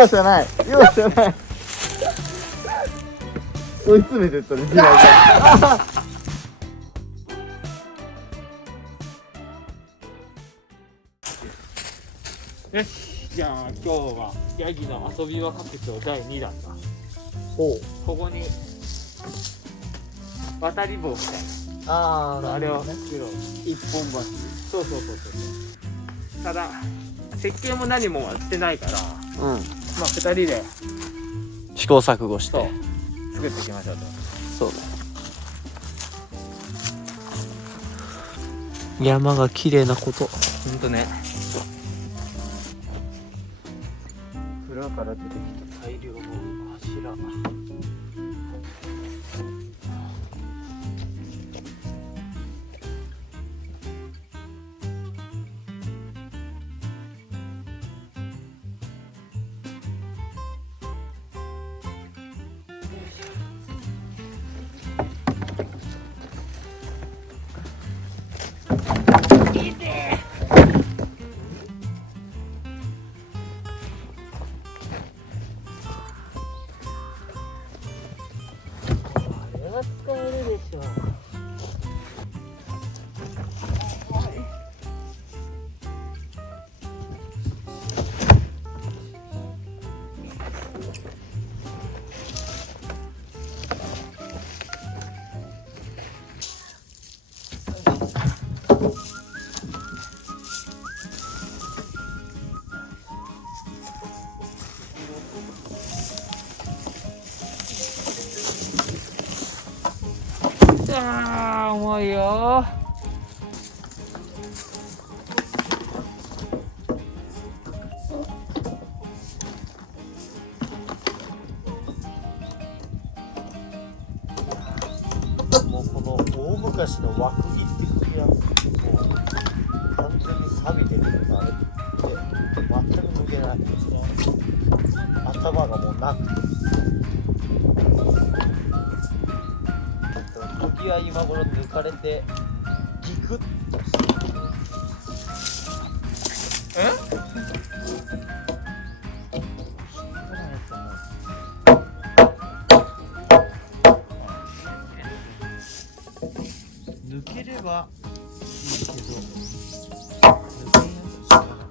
容赦ない容赦ない追い詰めてったね、地雷が。よし、じゃあ今日はヤギの遊び場拡張第2弾だ。ほう。ここに渡り棒みたいあなあれをね。作ろう。一本橋。そう。ただ設計も何もしてないから、うん。まあ2人で試行錯誤しそうて。作っていきましょうと。そうだ。山が綺麗なこと。ほんとね。裏から出てきた大量の柱。使えるでしょ。あー重いよ。もうこの大昔の枠木って釘はもう完全に錆びてるのがあれって全く抜けない。頭がもうなくて。釘は今頃抜かれてギクッとしてる。抜ければいいけど、抜けないとしかない。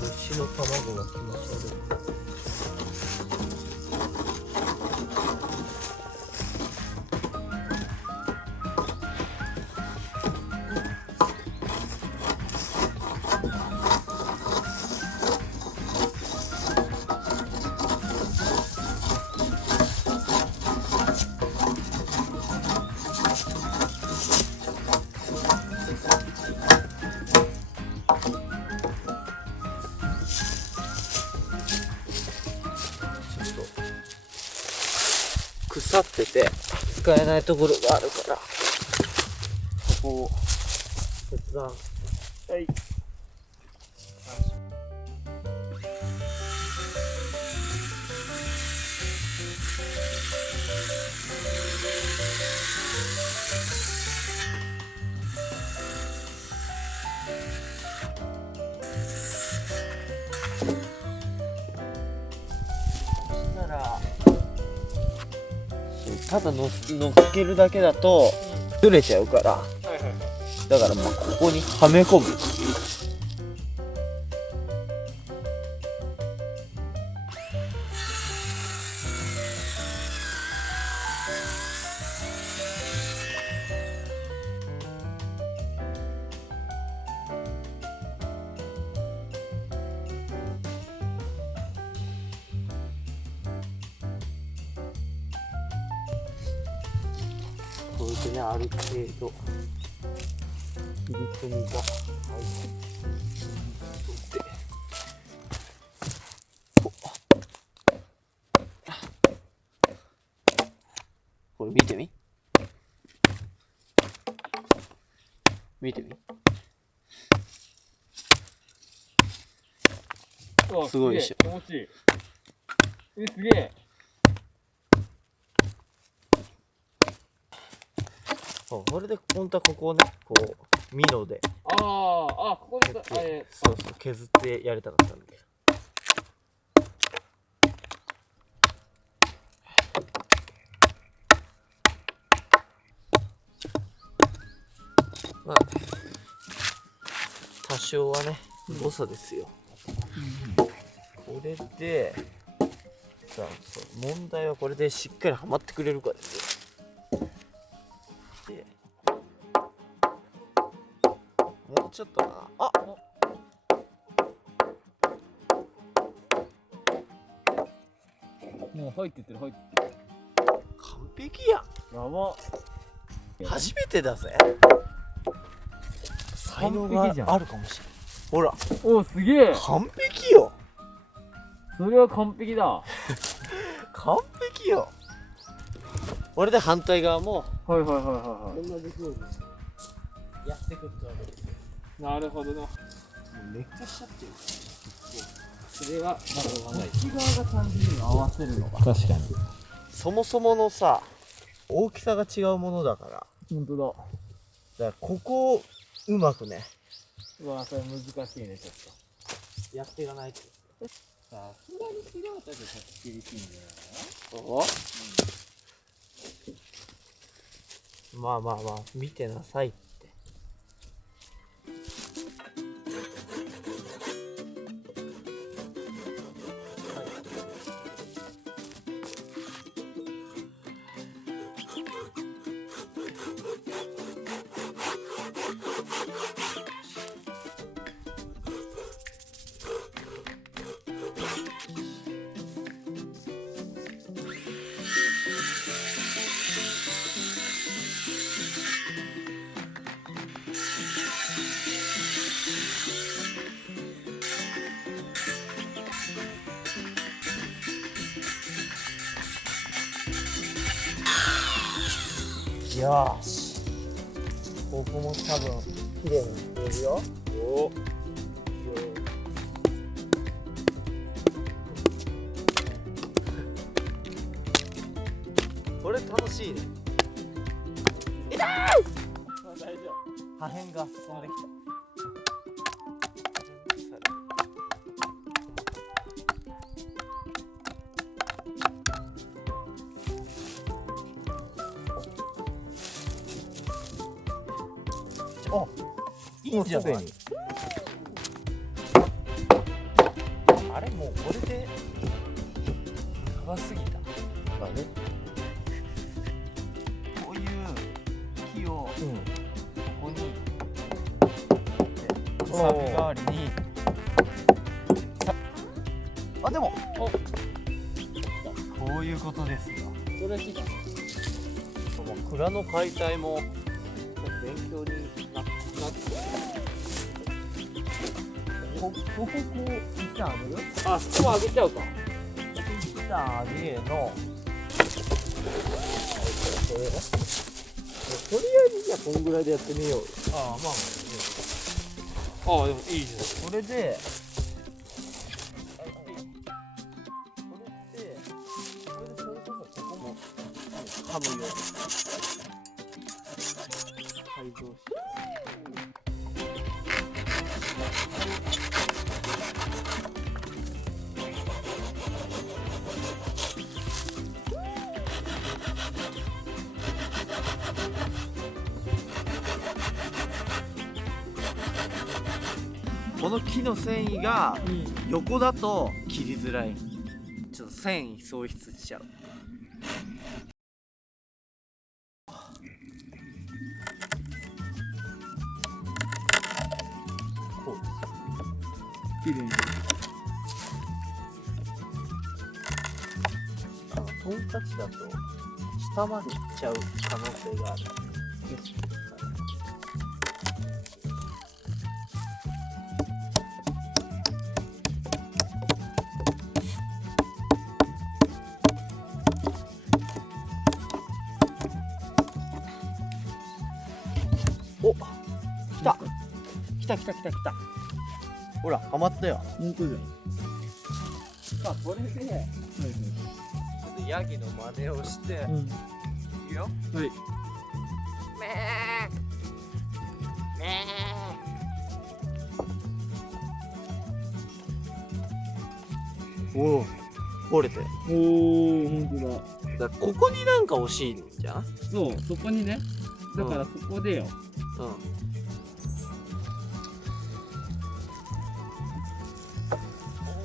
虫の卵が気持ち悪い。腐ってて使えないところがあるから、ここを切断。はい。そしたらただ乗っけるだけだとずれちゃうから、だからまあここにはめ込む。これでね、ある程度切り込みが入ってこれ見てみ。見てみ。すごいでしょ。気持ちいい。すげえ。そうこれで本当はここをねこうミノでここでそうそう削ってやりたかったんだけど。まあ多少はね誤差ですよ。これでさあそう問題はこれでしっかりはまってくれるかですよ。でもうちょっとなあもう入ってってる。完璧やん。やば。初めてだぜ。才能があるかもしれない。ほらおすげえ。完璧よ。それは完璧だ。完璧よ。俺で反対側もはい。こんなできるようにやっていくってわけですよ。なるほどな。もう劣化しちゃってる。それはこっち側が単純に合わせるのが。確かに。そもそものさ大きさが違うものだから本当だ。だからここをうまくねうわ、それ難しいね、ちょっと。やっていかないと。さすがに素人でちょっと厳しいんじゃないの？お、まあまあまあ見てなさいって。よし、ここも多分綺麗にしてるよ。おこれ楽しいね。痛い！大丈夫。破片が飛んできた。あ、いいんじゃない？あれもうこれで長すぎた。あれ？こういう木をここにくさび代わりに。あ、でもこういうことですよ。それ好きだ。蔵の解体も勉強になってここ一旦あげる？あ、そこも上げちゃうか。一旦あげのそれね。とりあえずじゃあこのぐらいでやってみようよ。ああ、まあ、ああ、でもいいじゃん。これでそれこそここも噛むように改造して。この木の繊維が横だと切りづらい。ちょっと繊維喪失しちゃう。こう綺麗に。トンカチだと下まで行っちゃう可能性がある。お、来た来た来た。ほらハマったよ。本当じゃん。あ、これで、ちょっとヤギの真似をして、うん、いくよ。はい。おお、折れて。おー、本当だ。だからここになんか惜しいんじゃん。そう、そこにね。だからそこでよ。うん。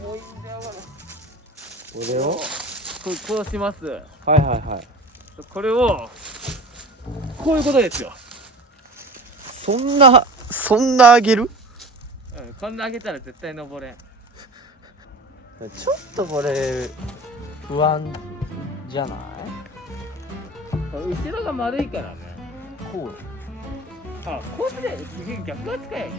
重いんだよ、これを。こうします。はいはいはい。これを、こういうことですよ。そんな上げる？うん、こんな上げたら絶対登れん。ちょっとこれ不安じゃない？後ろが丸いからね。こう。あ、こうすれ逆扱い。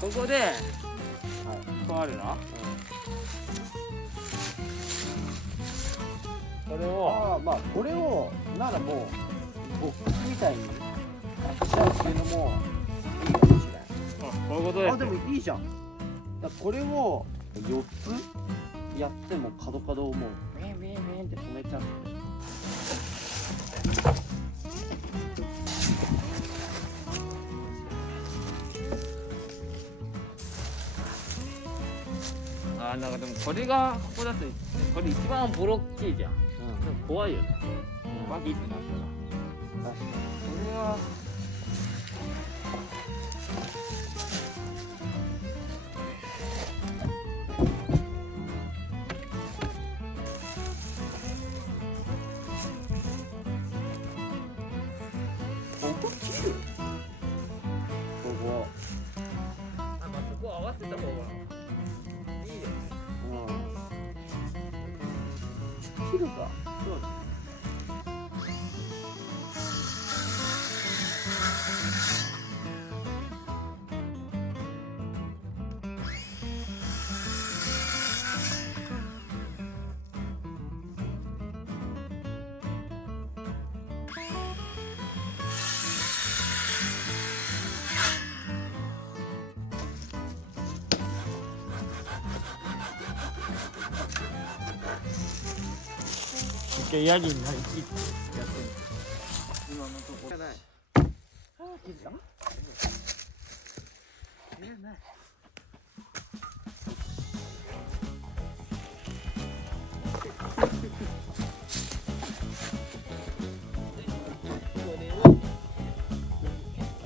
ここで、こうあるな。これを、ああ、まあこれをならもうボックスみたいにしちゃうっていうのもいいかもしれこういうことですよ。ない。あ、でもいいじゃん。だからこれを4つやっても角々をもうウィンウィンウィンって止めちゃって。なんかでもこれがここだとこれ一番ボロッキーじゃん。でも怖いよね。バキってなったら。確かに。これは。ここ切る？ここ。まあそこ合わせた方がいいよ。切るか。そうだ。一回ヤギになりきってやってみる。今のところない。ああ、切った？ない。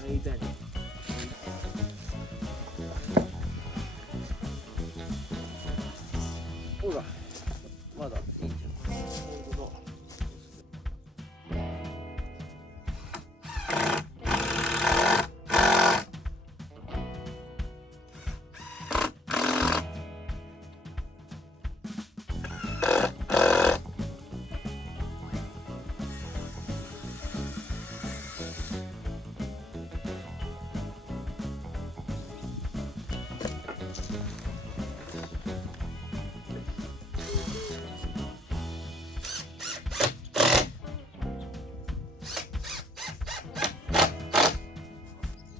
間に。ほら、まだいいじゃん。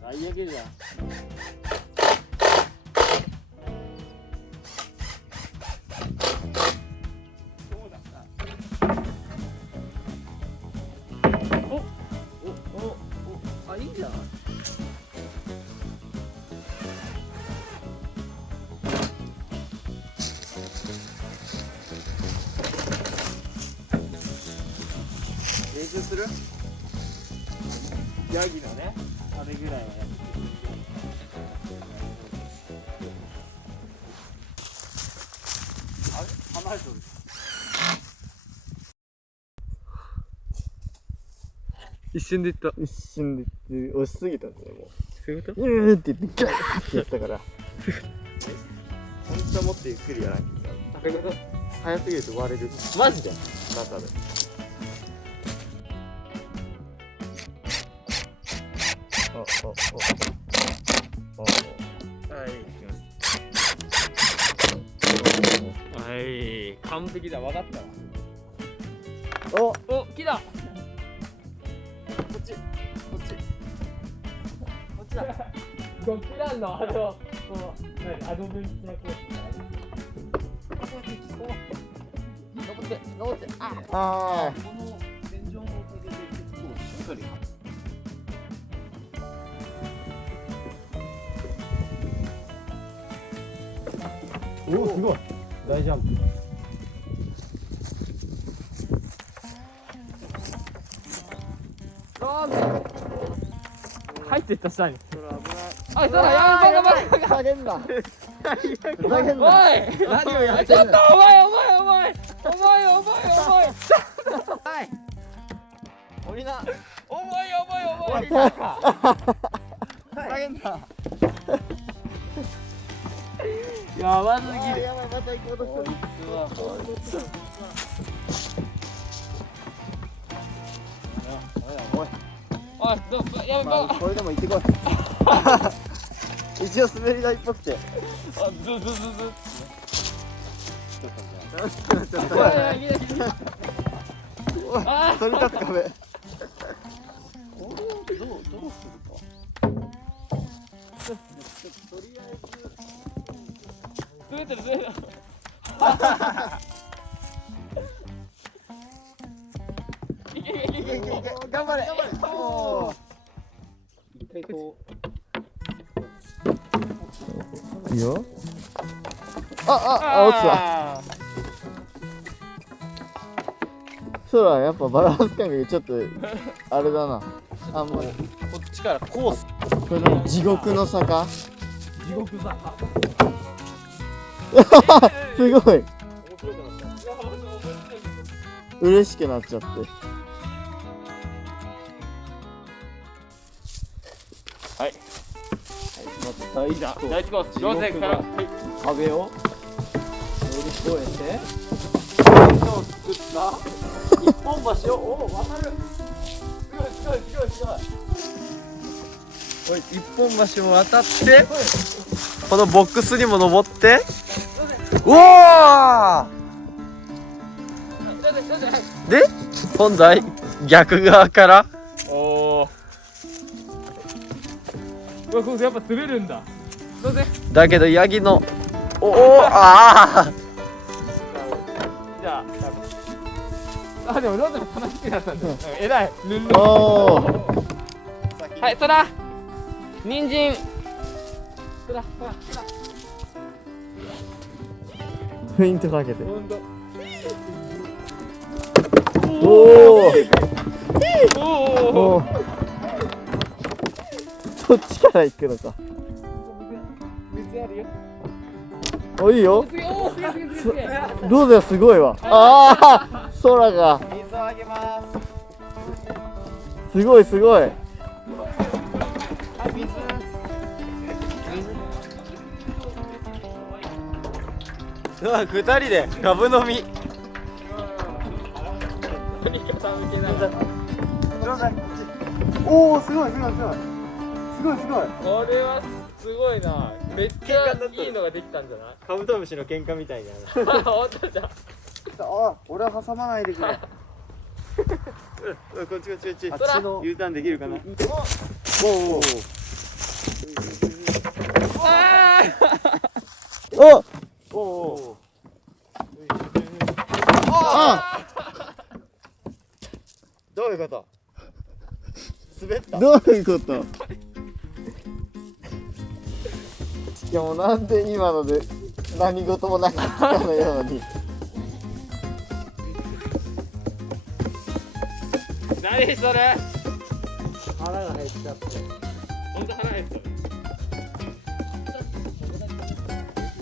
最悪じゃん。そうだな。あ、いいじゃん。練習する？ヤギのね、あれぐらいはやってる。あれ？離れてる。一瞬でいった。一瞬で押しすぎたんだよもう。そういうこと？って言ってガーってやったから。本当はもっとゆっくりやらなきゃいけない。そういうこと？早すぎると割れる。マジで？中で。はい、行きます。はい、完璧だ、分かったわ。おお、きだ。こっちこっちだ。ドッグランのこうアドベンチャーコースみたいな。登って、あ、あこの天井のおかげで結構しっかり。おおすごい大ジャンプ。入ってった下に。それ危ない。あ、そらやばい。ふざけんなふざけんな。おい、何をやっちょっとてんの。お前。はい降りな。重い。ふざけんな。やばすぎる。やばいまた行こうとしてる。おいおい、やめろ。これでも行ってこい。一応滑り台っぽくて。あ、ず。ちょっとおい、あ、そり立つ壁。どうするか。とりあえずずれてる。いけ。頑張れ。おー一回こいいよ。落ちた。そうだ、やっぱバランス感覚ちょっとあれだな。あ、もうこっちからコース。これ何地獄の坂。地獄坂。すごい面白くなった。嬉しくなっちゃって。はい。第一第一コース、稜線から。壁を乗り越えて今日作った一本橋を渡る。すごい。おい、一本橋を渡ってこのボックスにも登ってうわーで今度は逆側からおお。これやっぱ滑るんだ。どうせ。だけどヤギのあじゃあ。でもロードも楽しくなったんだよ。えらい。おおはい、そら。人参。そら。フェイントかけて。ほんと。おおおそっちから行くのか。水あるよ。おいいよ。すげえ。ローゼはすごいわ。ああ空が水をあげます。すごいすごい。うわ、二人でガブ飲み。おお、すごい。これはすごいな。めっちゃいいのができたんじゃない？カブトムシの喧嘩みたいな。本当じゃん。あ、俺は挟まないでくれ。こっち。あっちの U ターンできるかな。おお。おお。あどういうこと？滑った。どういうこと。いやもうなんで今ので何事もなかったかのように。何それ？腹が減っちゃって。本当腹減った。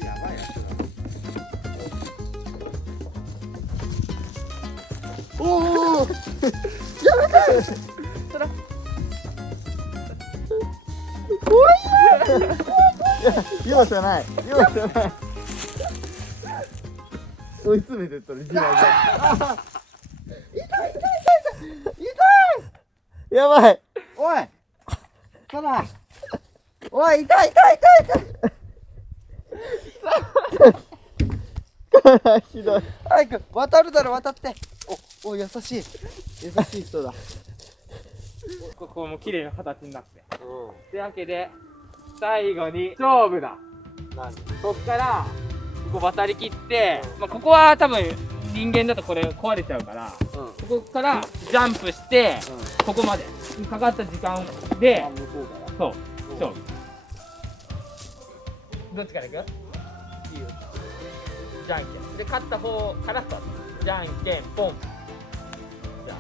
やばいやつだ。おお容赦ない追い詰めてったね、地面が。やばい。おい。そら。おい、痛い。ひどい。早く渡るだろ、渡って。お優しい。優しい人だ。ここも綺麗な形になって。うというわけで、最後に勝負だ。ん。何？こっから、ここ渡り切って、まあ、ここは多分人間だとこれ壊れちゃうから、うん。ここからジャンプして、ここまでかかった時間であ、、向こうから。そう、勝負。どっちからいく？いいよ。じゃんけん。で、勝った方からスタート。じゃんけん、ポン。じゃ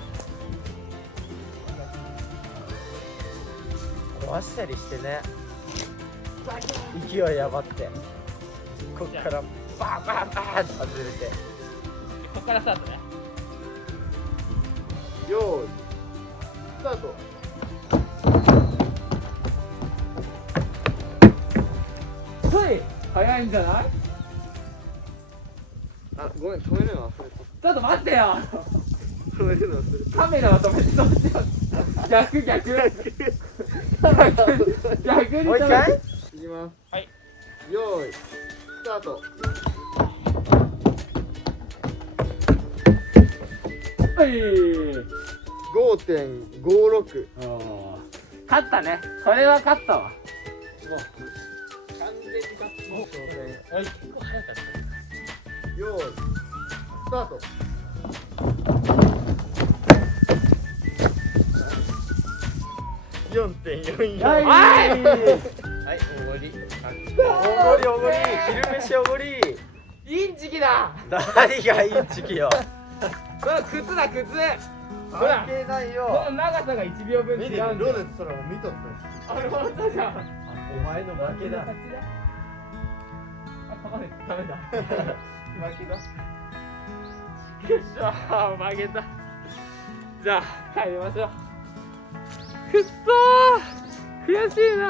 壊したりしてね。勢いやばって。こっからバーバーバーって外れて。ここからスタートね。よーい。スタート。はい、早いんじゃない？あ、ごめん、止めるの忘れちょっと待ってよ。た。止めるの忘れカメラは止めて止めてよ。逆逆。逆に止めて。もう一回？た。いきます。はい。よーい。スタート。はい。 5.56。勝ったね。これは勝ったわ。もう完全に勝った。はい。結構早かった。よーい。スタート。4.44。はいはい、おごり。おごりおごり。昼飯おごり。インチキだ。何がインチキよ。ほら、靴だ、靴。ほら関、係ないこよ。の長さが1秒分違うんだよ。ローです。それも見とった。あれ、本当じゃん。お前の負けだ。あ、ダメだ。負けだ。よっしゃー、負けた。じゃあ、帰りましょう。くっそー、悔しいな。